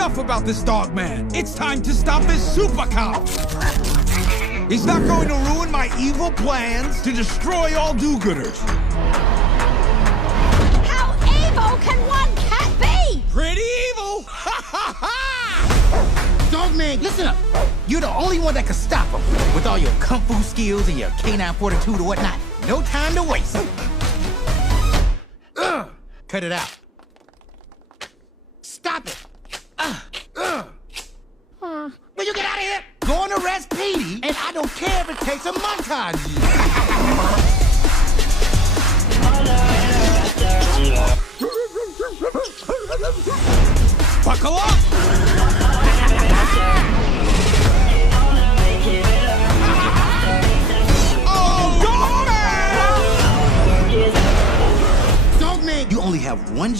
Enough about this dog man. It's time to stop this super cop. He's not going to ruin my evil plans to destroy all do-gooders. How evil can one cat be? Pretty evil. Ha ha ha! Dogman, listen up. You're the only one that can stop him. With all your kung fu skills and your canine fortitude and whatnot. No time to waste. Cut it out. Stop it. Will you get out of here? Go and arrest Petey, and I don't care if it takes a montage. Buckle up!